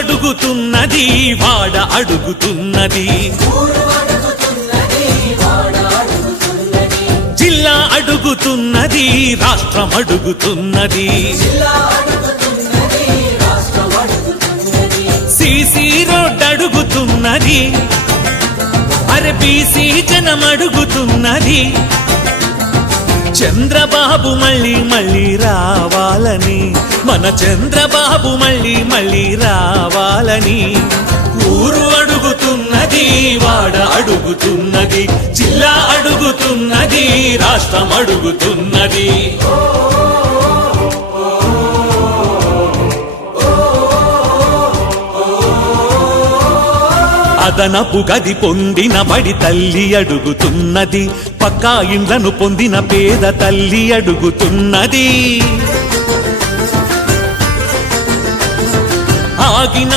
అడుగుతున్నది వాడ అడుగుతున్నది జిల్లా అడుగుతున్నది రాష్ట్రం అడుగుతున్నది సీసీ రోడ్ అడుగుతున్నది అరే బీసీ జనం అడుగుతున్నది చంద్రబాబు మళ్ళీ మళ్ళీ రావాలని మన చంద్రబాబు మళ్ళీ మళ్ళీ రావాలని ఊరు అడుగుతున్నది వాడ అడుగుతున్నది జిల్లా అడుగుతున్నది రాష్ట్రం అడుగుతున్నది అదనపు గది పొందిన బడి తల్లి అడుగుతున్నది పక్కా ఇండ్లను పొందిన పేద తల్లి అడుగుతున్నది ఆగిన